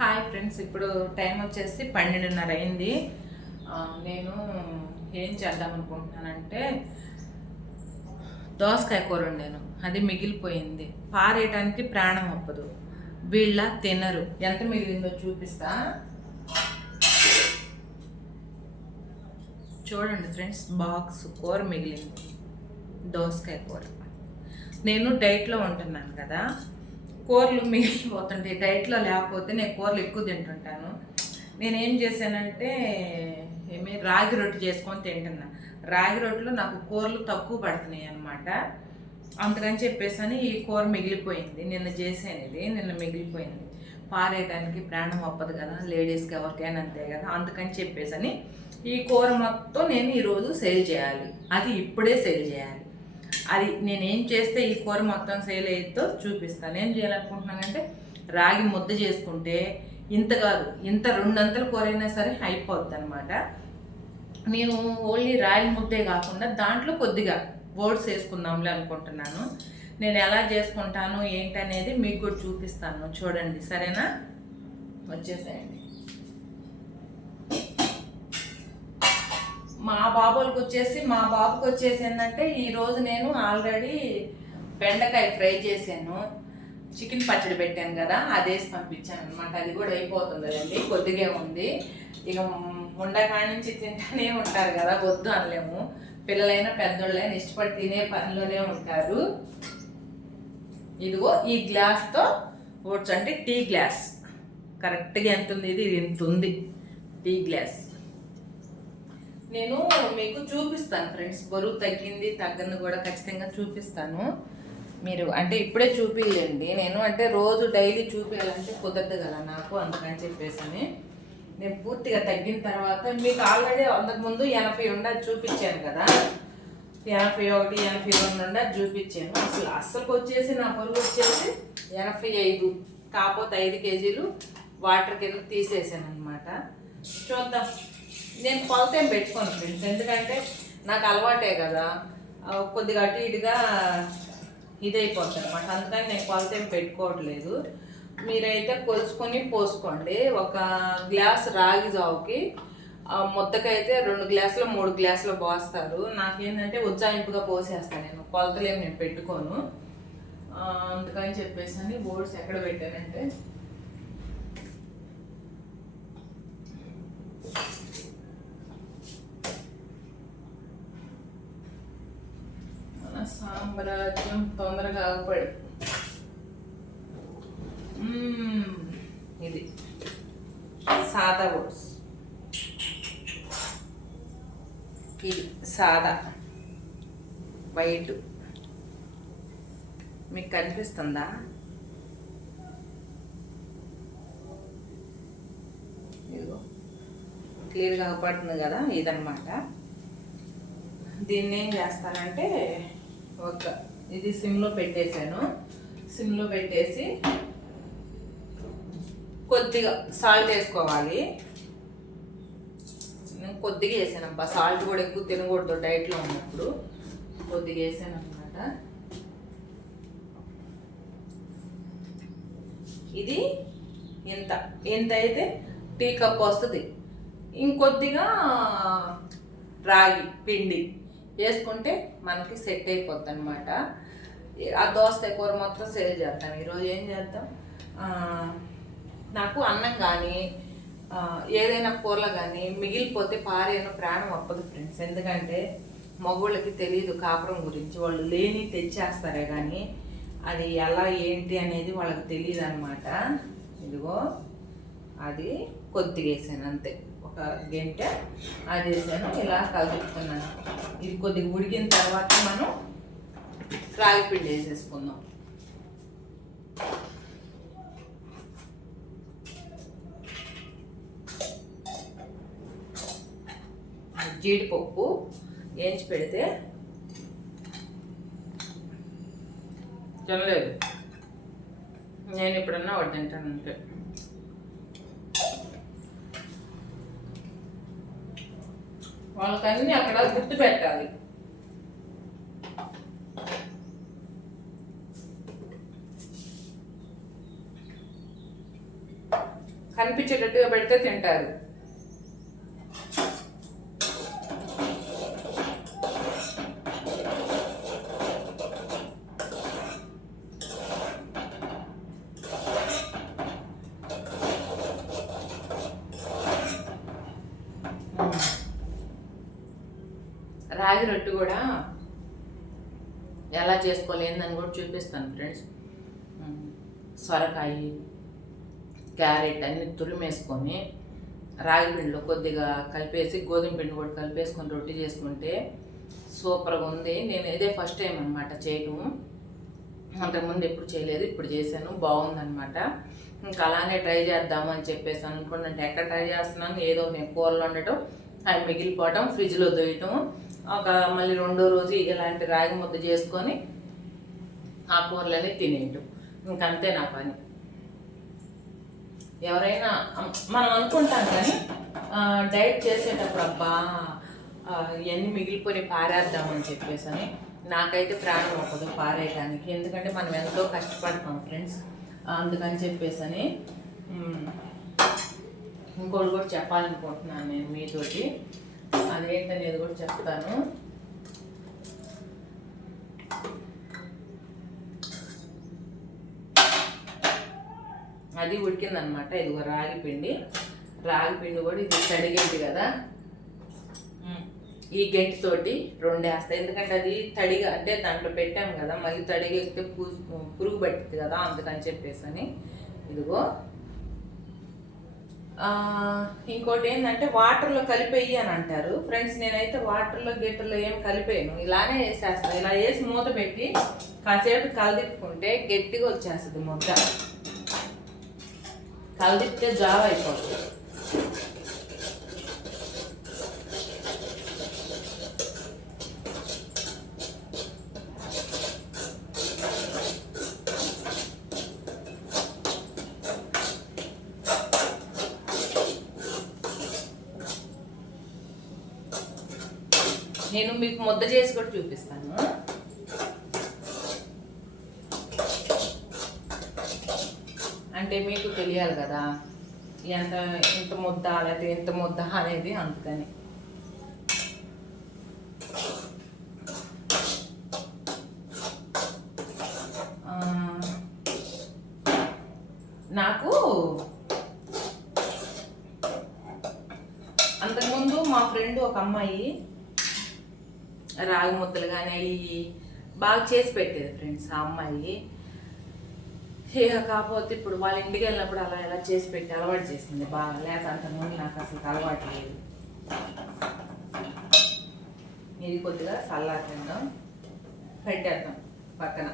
Hi friends ఇప్పుడు time వచ్చేసి పన్నెండున్నర అయింది. నేను ఏం చేద్దాం అనుకుంటున్నానంటే దోసకాయ కూర వండాను. అది మిగిలిపోయింది. పారేయటానికి ప్రాణం అప్పదు వీళ్ళ తినరు. ఎంత మిగిలిందో చూపిస్తా. చూడండి ఫ్రెండ్స్ బాక్స్ కూర మిగిలింది. దోసకాయ కూర. నేను డైట్లో ఉంటున్నాను కదా. కూరలు మిగిలిపోతుంటాయి డైట్లో లేకపోతే నేను కూరలు ఎక్కువ తింటుంటాను. నేను ఏం చేశానంటే ఏమి రాగి రొట్టె చేసుకొని తింటున్నా. రాగి రొట్టెలో నాకు కూరలు తక్కువ పడుతున్నాయి అనమాట అందుకని చెప్పేసి ఈ కూర మిగిలిపోయింది. నిన్న చేసాను ఇది నిన్న మిగిలిపోయింది. పారేయడానికి ప్రాణం అప్పదు కదా లేడీస్కి ఎవరికైనా అంతే కదా. అందుకని చెప్పేసి అని ఈ కూర మొత్తం నేను ఈరోజు సేల్ చేయాలి. అది ఇప్పుడే సేల్ చేయాలి. అది నేనేం చేస్తే ఈ కూర మొత్తం సేల్ అయ్యిద్దో చూపిస్తాను ఏం చేయాలనుకుంటున్నానంటే రాగి ముద్ద చేసుకుంటే ఇంత కాదు ఇంత రెండంతల కూర అయినా సరే అయిపోద్ది అనమాట నేను ఓన్లీ రాగి ముద్దే కాకుండా దాంట్లో కొద్దిగా ఓట్స్ వేసుకుందాంలే అనుకుంటున్నాను. నేను ఎలా చేసుకుంటాను ఏంటనేది మీకు కూడా చూపిస్తాను. చూడండి సరేనా? వచ్చేసేయండి. మా బాబులకు వచ్చేసి మా బాబుకి వచ్చేసి ఏంటంటే ఈరోజు నేను ఆల్రెడీ బెండకాయ ఫ్రై చేశాను. చికెన్ పచ్చడి పెట్టాను కదా అదేసి పంపించాను అనమాట అది కూడా అయిపోతుంది కదండి కొద్దిగా ఉంది. ఇక ఉండకాడ నుంచి తింటానే ఉంటారు కదా వద్దు అనలేము. పిల్లలైనా పెద్దోళ్ళైనా ఇష్టపడి తినే పనిలోనే ఉంటారు. ఇదిగో ఈ గ్లాస్తో ఓట్స్ అంటే టీ గ్లాస్. కరెక్ట్గా ఎంత ఉంది? ఇది ఇది ఇంత ఉంది? Tea glass. నేను మీకు చూపిస్తాను ఫ్రెండ్స్ బరువు తగ్గింది తగ్గంది కూడా ఖచ్చితంగా చూపిస్తాను. మీరు అంటే ఇప్పుడే చూపించండి నేను అంటే రోజు డైలీ చూపించాలంటే కుదరదు కదా నాకు అందుకని చెప్పేసి అని నేను పూర్తిగా తగ్గిన తర్వాత మీకు ఆల్రెడీ అంతకుముందు ఎనభై ఉండదు చూపించాను కదా. ఎనభై ఒకటి ఎనభై రెండు ఉండదు చూపించాను. అసలు అస్సలు వచ్చేసి నా బరువు వచ్చేసి ఎనభై ఐదు కాకపోతే ఐదు కేజీలు వాటర్ కింద తీసేసాను అనమాట చూద్దాం. నేను కొలత ఏం పెట్టుకోను ఫ్రెండ్స్. ఎందుకంటే నాకు అలవాటే కదా. కొద్దిగా అటు ఇటుగా ఇదైపోతుంది అనమాట అందుకని నేను కొలత ఏం పెట్టుకోవట్లేదు. మీరైతే కొలుచుకొని పోసుకోండి. ఒక గ్లాస్ రాగి జావుకి మొత్తకైతే ముద్దకైతే రెండు గ్లాసులు మూడు గ్లాసులు పోస్తారు. నాకేంటంటే ఉజ్జాయింపుగా పోసేస్తాను నేను. కొలతలేమి నేను పెట్టుకోను. అందుకని చెప్పేసి అని బోర్డ్స్ ఎక్కడ పెట్టానంటే మన సామ్రాజ్యం తొందరగా ఆగపడి. ఇది. సాదా ఓట్స్ ఇది సాదా. వైట్. మీకు కనిపిస్తుందా? ఇదిగో. క్లియర్గా అవపడుతుంది కదా ఇదనమాట దీన్ని ఏం చేస్తానంటే ఒక ఇది సిమ్లో పెట్టేశాను. సిమ్లో పెట్టేసి కొద్దిగా సాల్ట్ వేసుకోవాలి. నేను కొద్దిగా వేసానబ్బా. సాల్ట్ కూడా ఎక్కువ తినకూడదు డైట్లో ఉన్నప్పుడు. కొద్దిగా వేసాను అనమాట ఇది ఇంత. ఇంత అయితే టీ కప్ వస్తుంది. ఇంకొద్దిగా రాగి పిండి. వేసుకుంటే మనకి సెట్ అయిపోద్ది అనమాట ఆ దోసకాయ కూర మొత్తం సేల్ చేస్తాం ఈరోజు ఏం చేద్దాం? నాకు అన్నం కానీ ఏదైనా కూరలు కానీ మిగిలిపోతే పారేను ప్రాణం అప్పదు ఫ్రెండ్స్. ఎందుకంటే మగవాళ్ళకి తెలియదు కాపురం గురించి. వాళ్ళు లేని తెచ్చేస్తారే కానీ అది ఎలా ఏంటి అనేది వాళ్ళకి తెలియదు అనమాట ఇదిగో అది కొద్దిగా వేసాను అంతే. ఒక గంట అది వేసాను ఇలా కలుపుతున్నాను. ఇది కొద్దిగా ఉడికిన తర్వాత మనం రాగి పిండి వేసేసుకుందాం. జీడిపప్పు వేయించి పెడితే తినలేదు. నేను ఎప్పుడన్నా వాడు తింటాను అంటే వాళ్ళకన్నీ అక్కడ గుర్తు పెట్టాలి కనిపించేటట్టుగా పెడితే తింటారు. చేస్తాను ఫ్రెండ్స్ సొరకాయ క్యారెట్ అన్ని తురిమేసుకొని రాగి పిండిలో కొద్దిగా కలిపేసి గోధుమ పిండి కూడా కలిపేసుకొని రొట్టె చేసుకుంటే సూపర్గా ఉంది. నేను ఇదే ఫస్ట్ టైం అనమాట చేయటం. అంతకుముందు ఎప్పుడు చేయలేదు ఇప్పుడు చేశాను. బాగుందనమాట ఇంకా అలానే ట్రై చేద్దాము అని చెప్పేసి అనుకుంటుంటే ఎక్కడ ట్రై చేస్తున్నాను ఏదో నేను కూరలు ఉండటం అవి మిగిలిపోవటం ఫ్రిడ్జ్లో దొయ్యటం ఒక మళ్ళీ రెండో రోజు ఇలాంటి రాగి ముద్ద చేసుకొని ఆ కూరలని తినేయటం. ఇంకంతే నా పని. ఎవరైనా మనం అనుకుంటాం కానీ డైట్ చేసేటప్పుడు అబ్బా ఇవన్నీ మిగిలిపోయి పారేద్దామని చెప్పేసి అని నాకైతే ప్రాణం ఒక్కదు పారేయడానికి ఎందుకంటే మనం ఎంతో కష్టపడతాం ఫ్రెండ్స్. అందుకని చెప్పేసి అని ఇంకోటి కూడా చెప్పాలనుకుంటున్నాను నేను మీతోటి. అదేంటనేది కూడా చెప్తాను. అది ఉడికిందనమాట. ఇదిగో రాగి పిండి. రాగి పిండి కూడా ఇది తడిగంటి కదా. ఈ గెంటి తోటి రెండు వేస్తాయి ఎందుకంటే అది తడిగా అంటే దాంట్లో పెట్టాము కదా మళ్ళీ తడిగెక్కితే పు- పురుగు పట్టింది కదా అందుకని చెప్పేసి అని ఇదిగో ఇంకోటి ఏంటంటే వాటర్లో కలిపేయి అని అంటారు. ఫ్రెండ్స్ నేనైతే వాటర్లో గిట్టర్లో ఏం కలిపేయను. ఇలానే వేసేస్తాను ఇలా వేసి మూత పెట్టి కాసేపు కలదిప్పుకుంటే గట్టిగా వచ్చేస్తుంది ముద్ద కలిపితే జావ అయిపోతుంది నేను మీకు ముద్ద చేసి కూడా చూపిస్తాను అంటే మీకు తెలియాలి కదా. ఎంత ఇంత ముద్ద లేకపోతే ఎంత ముద్ద అనేది అందుకని. నాకు అంతకుముందు మా ఫ్రెండ్ ఒక అమ్మాయి రాగి ముద్దలు కానీ అవి బాగా చేసి పెట్టేది ఫ్రెండ్స్ ఆ అమ్మాయి. ఇక కాకపోతే ఇప్పుడు వాళ్ళ ఇంటికి వెళ్ళినప్పుడు అలా ఎలా చేసి పెట్టి అలవాటు చేసింది? బాగా లేక నూనె నాకు అసలు అలవాటు లేదు. ఇది కొద్దిగా చల్లారుతుందాం పెట్టేద్దాం పక్కన.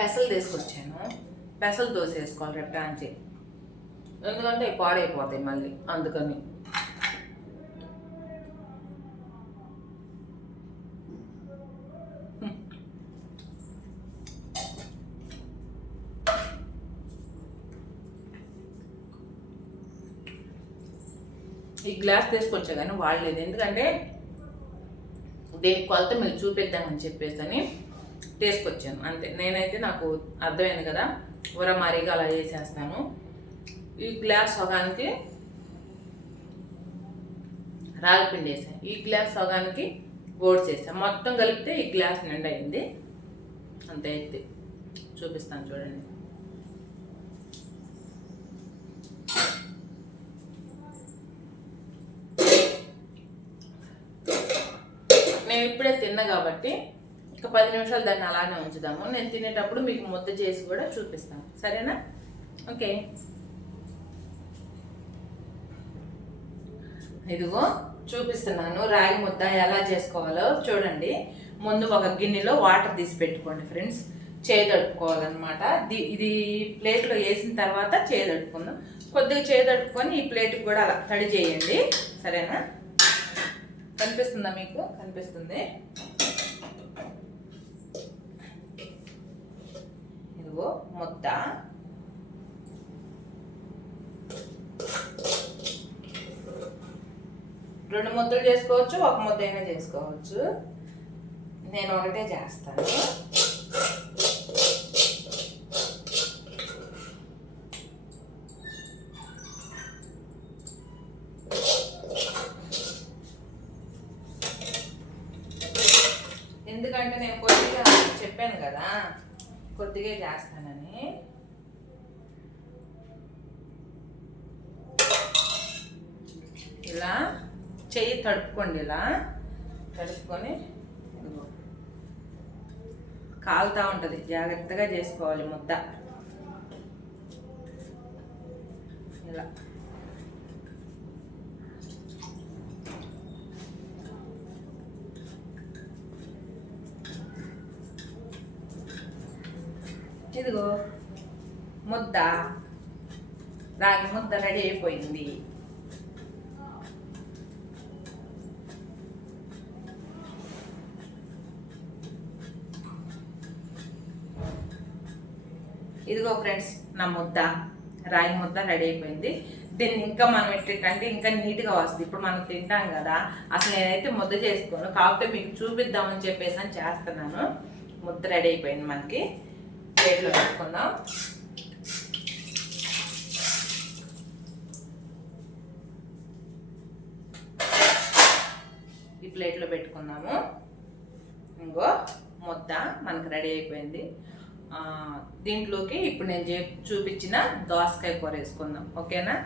పెసలు తీసుకొచ్చాను. పెసలు దోశ వేసుకోవాలి రేపు ఎందుకంటే పాడైపోతాయి మళ్ళీ అందుకని. ఈ గ్లాస్ తీసుకొచ్చా కానీ వాడలేదు. ఎందుకంటే దీని కొలత మీరు చూపిద్దామని చెప్పేసి అని తీసుకొచ్చాను. అంతే. నేనైతే నాకు అర్థమైంది కదా ఉరమారిగా అలా చేసేస్తాను. ఈ గ్లాస్ సగానికి రాగిపిండి వేసాను. ఈ గ్లాస్ సగానికి ఓట్స్ వేసాను. మొత్తం కలిపితే ఈ గ్లాస్ నిండా అయింది. అంత ఎత్తి చూపిస్తాను చూడండి. మేము ఇప్పుడే తిన్నా కాబట్టి ఇక పది నిమిషాలు దాన్ని అలానే ఉంచుదాము. నేను తినేటప్పుడు మీకు ముద్ద చేసి కూడా చూపిస్తాను. సరేనా? ఓకే. ఇదిగో చూపిస్తున్నాను రాగి ముద్ద ఎలా చేసుకోవాలో చూడండి. ముందు ఒక గిన్నెలో వాటర్ తీసి పెట్టుకోండి ఫ్రెండ్స్. చేదడుపుకోవాలన్నమాట. ది- ఇది ప్లేట్లో వేసిన తర్వాత చేదడుపుకుందాం. కొద్దిగా చేదడుపుకొని ఈ ప్లేట్కి కూడా అలా తడి చేయండి. సరేనా? కనిపిస్తుందా మీకు? కనిపిస్తుంది. ఇదిగో ಮೊತ್ತ రెండు ముద్దలు చేసుకోవచ్చు ఒక ముద్ద అయినా చేసుకోవచ్చు. నేను ఒకటే చేస్తాను. ఎందుకంటే నేను కొద్దిగా చెప్పాను కదా కొద్దిగా చేస్తానని. ఇలా చెయ్యి తడుపుకోండి ఇలా. తడుపుకొని కాలుతూ ఉంటుంది జాగ్రత్తగా చేసుకోవాలి ముద్ద. ఇలా. ఇదిగో ముద్ద. రాగి ముద్ద రెడీ అయిపోయింది. ఇదిగో ఫ్రెండ్స్ నా ముద్ద. రాగి ముద్ద రెడీ అయిపోయింది. దీన్ని ఇంకా మనం ఎట్టేటంటే ఇంకా నీట్గా వస్తుంది. ఇప్పుడు మనం తింటాం కదా అసలు నేనైతే ముద్ద చేసుకోను. కాకపోతే మీకు చూపిద్దామని చెప్పేసి అని చేస్తున్నాను. ముద్ద రెడీ అయిపోయింది మనకి. ప్లేట్లో పెట్టుకుందాం. ఈ ప్లేట్లో పెట్టుకుందాము. ఇంకో ముద్ద మనకు రెడీ అయిపోయింది. దీంట్లోకి ఇప్పుడు నేను చే- చూపించిన దోసకాయ కూర వేసుకుందాం. ఓకేనా?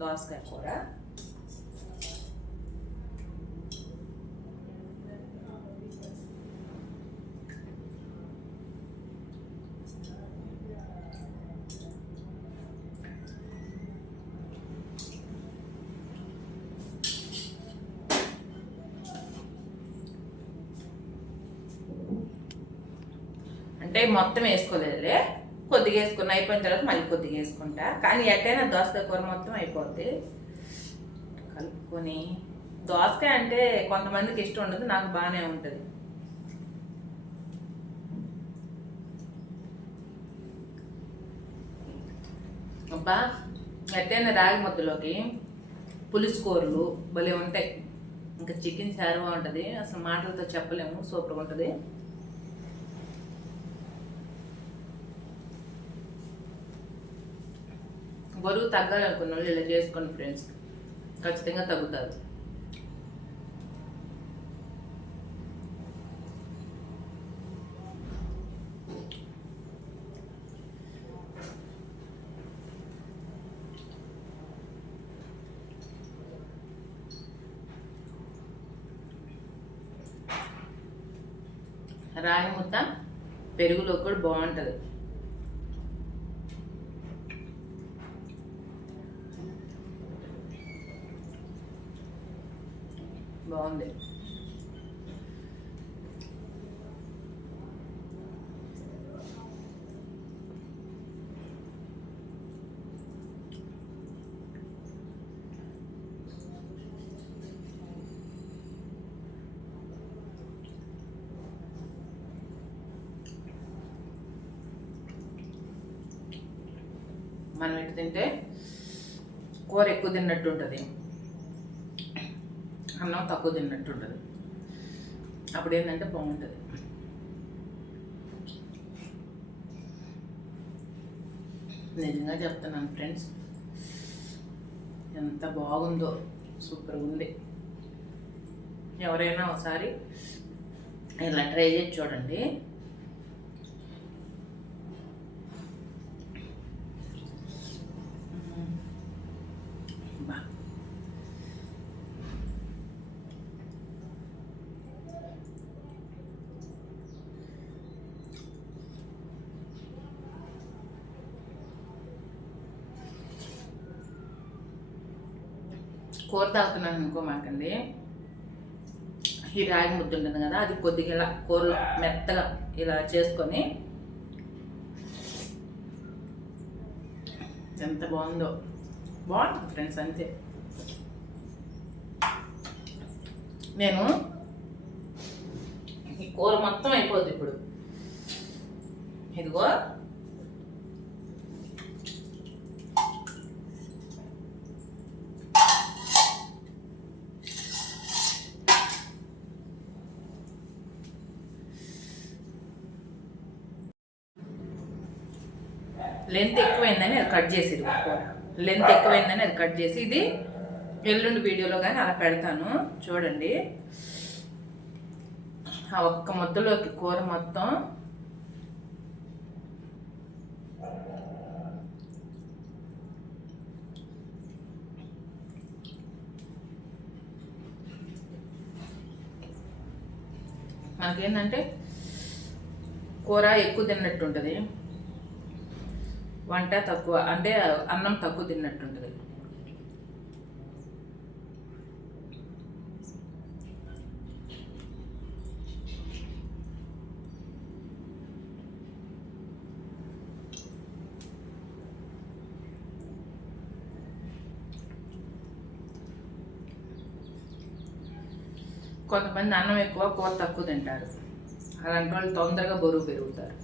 దోసకాయ కూర అంటే మొత్తం వేసుకోలేదులే. కొద్దిగా వేసుకున్నా అయిపోయిన తర్వాత మళ్ళీ కొద్దిగా వేసుకుంటా కానీ ఎట్టయినా దోసకాయ కూర మొత్తం అయిపోద్ది. కలుపుకొని. దోసకాయ అంటే కొంతమందికి ఇష్టం ఉండదు నాకు బాగానే ఉంటుంది. అబ్బా ఎట్టయినా రాగి ముద్దలోకి పులుసుకూరలు భలే ఉంటాయి. ఇంకా చికెన్ చాలా ఉంటుంది అసలు మాటలతో చెప్పలేము సూపర్గా ఉంటుంది. బరువు తగ్గాలనుకున్న వాళ్ళు ఇలా చేసుకోండి ఫ్రెండ్స్ ఖచ్చితంగా తగ్గుతారు. రాయి ముద్ద పెరుగులో కూడా బాగుంటుంది. బాగుంది మనం ఇటు తింటే కూర ఎక్కువ తిన్నట్టు ఉంటుంది. అన్నం తక్కువ తిన్నట్టు ఉంటుంది అప్పుడు ఏంటంటే బాగుంటుంది. నిజంగా చెప్తున్నాను ఫ్రెండ్స్ ఎంత బాగుందో సూపర్గా ఉంది ఎవరైనా ఒకసారి ఇలా ట్రై చేసి చూడండి. కూర తాగుతున్నాను అనుకో మాకండి ఈ రాగి ముద్ద ఉంటుంది కదా అది కొద్దిగా ఇలా కూరలో మెత్తగా ఇలా చేసుకొని ఎంత బాగుందో. బాగుంటుంది ఫ్రెండ్స్ అంతే. నేను ఈ కూర మొత్తం అయిపోద్ది ఇప్పుడు. ఇదిగో. లెంత్ ఎక్కువైందని అది కట్ చేసేది లెంత్ ఎక్కువైందని అది కట్ చేసి ఇది ఎల్లుండి వీడియోలో కానీ అలా పెడతాను. చూడండి. ఆ ఒక్క ముద్దలోకి కూర మొత్తం. మనకేంటంటే కూర ఎక్కువ తిన్నట్టు ఉంటుంది వంట తక్కువ అంటే అన్నం తక్కువ తిన్నట్టుంటుంది. కొంతమంది అన్నం ఎక్కువ కూర తక్కువ తింటారు. అలాంటి వాళ్ళు తొందరగా బరువు పెరుగుతారు.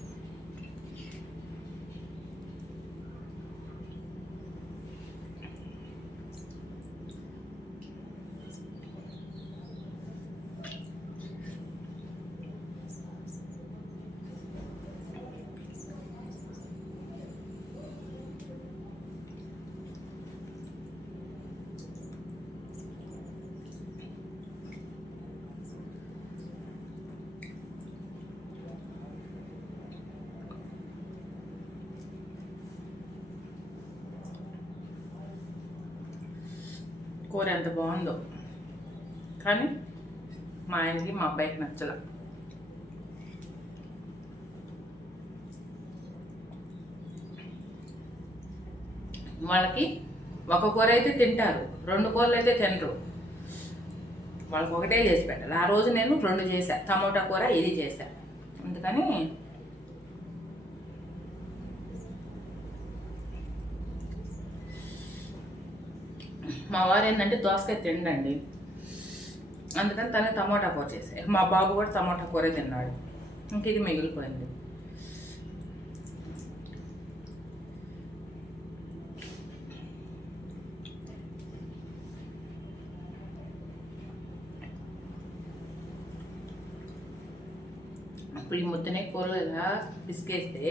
కూర ఎంత బాగుందో. కానీ మా ఆయనకి మా అబ్బాయికి నచ్చల. వాళ్ళకి ఒక కూర అయితే తింటారు రెండు కూరలు అయితే తినరు. వాళ్ళకి ఒకటే చేసి పెట్టాలి. ఆ రోజు నేను రెండు చేశాను టమోటా కూర ఇది చేశాను అందుకని మా వారు ఏంటంటే దోసకాయ తిండండి. అందుకని తనే టమాటా కూర చేసే మా బాబు కూడా టమాటా కూరే తిన్నాడు. ఇంక ఇది మిగిలిపోయింది. ఇప్పుడు ఈ ముద్దనే కూరలు ఇలా పిసికేస్తే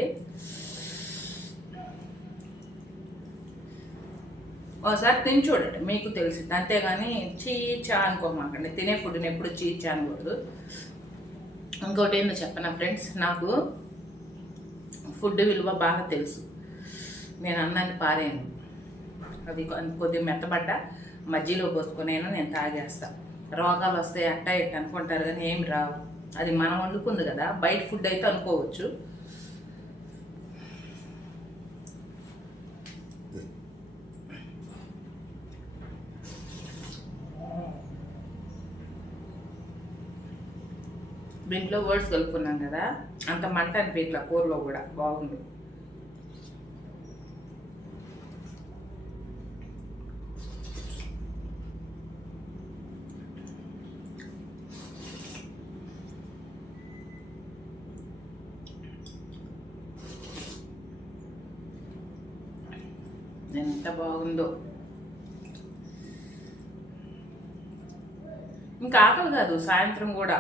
ఒకసారి తిని చూడండి మీకు తెలిసింది. అంతేగాని చీచా అనుకోమాకండి. తినే ఫుడ్ని ఎప్పుడు చీచా అనకూడదు. ఇంకోటి ఏందో చెప్పనా ఫ్రెండ్స్ నాకు ఫుడ్ విలువ బాగా తెలుసు. నేను అన్నాన్ని పారేను అది కొ- కొద్దిగా మెత్తబడ్డ మధ్యలో పోసుకునేనా నేను తాగేస్తా. రోగాలు వస్తాయి అట్టా ఇట్ట అనుకుంటారు కానీ ఏమి రావు. అది మనం వండుకుంది కదా బయట ఫుడ్ అయితే అనుకోవచ్చు. దీంట్లో వర్డ్స్ కలుపుకున్నాం కదా అంత మంట అనిపించట్లా కూరలో కూడా. బాగుంది. ఎంత బాగుందో. ఇంకా ఆకలి కాదు సాయంత్రం కూడా.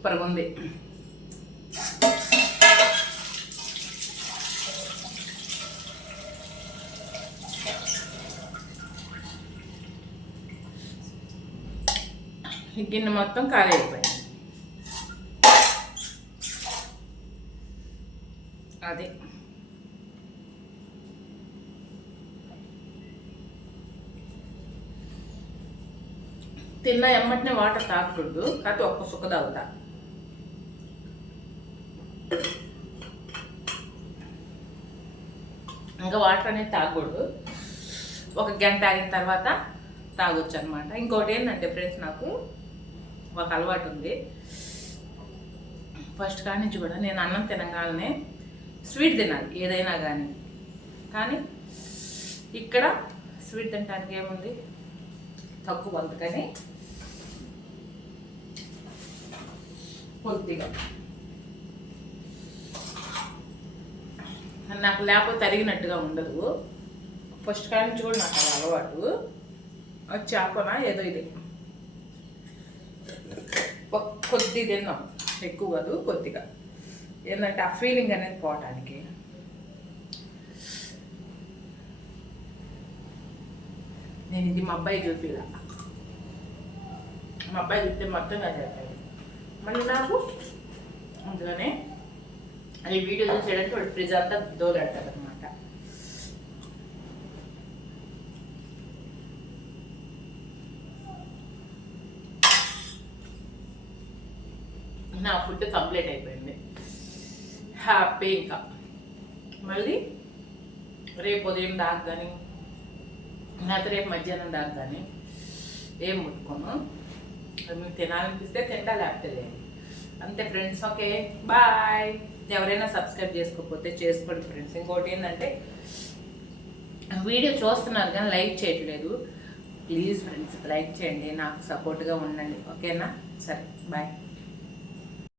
సూపర్గా ఉంది. గిన్నె మొత్తం ఖాళీ అయిపోయింది. అది. తిన్న ఎమ్మటినే వాటర్ తాగకూడదు కాకపోతే ఒక్క సుఖ తాగుతా. ఇంకా వాటర్ అనేది తాగకూడదు. ఒక గంట ఆగిన తర్వాత తాగొచ్చు అనమాట ఇంకోటి ఏంటంటే ఫ్రెండ్స్ నాకు ఒక అలవాటు ఉంది. ఫస్ట్ కాడి నుంచి కూడా నేను అన్నం తినగానే స్వీట్ తినాలి ఏదైనా కానీ కానీ ఇక్కడ స్వీట్ తినడానికి ఏముంది? తక్కువ అందుకని కొద్దిగా. నాకు లేకపోతే తరిగినట్టుగా ఉండదు. ఫస్ట్ కాడి నుంచి కూడా నాకు అది అలవాటు. చేపనా? ఏదో ఇది. కొద్ది తిన్నాం. ఎక్కువ కాదు కొద్దిగా. ఏంటంటే ఆ ఫీలింగ్ అనేది పోవటానికి. నేను ఇది మా అబ్బాయి చూపిలా మా అబ్బాయి చూస్తే మొత్తం చేస్తాడు మళ్ళీ నాకు అందుకనే ఈ వీడియో చూసేయడానికి వాడు ఫ్రిజ్ అంతా దోలాడతాడు అనమాట నా ఫుడ్ కంప్లీట్ అయిపోయింది. హ్యాపీ ఇంకా. మళ్ళీ రేపు ఉదయం దాకా కానీ లేకపోతే రేపు మధ్యాహ్నం దాకా కానీ ఏం ముట్టుకోను. మీకు తినాలనిపిస్తే తింటా లేకపోతే లేదు. అంతే ఫ్రెండ్స్ ఓకే. బాయ్. ఎవరైనా సబ్స్క్రైబ్ చేసుకోకపోతే చేసుకోండి ఫ్రెండ్స్. ఇంకోటి ఏంటంటే వీడియో చూస్తున్నారు కానీ లైక్ చేయట్లేదు. ప్లీజ్ ఫ్రెండ్స్ లైక్ చేయండి. నాకు సపోర్ట్గా ఉండండి. ఓకేనా? సరే బాయ్.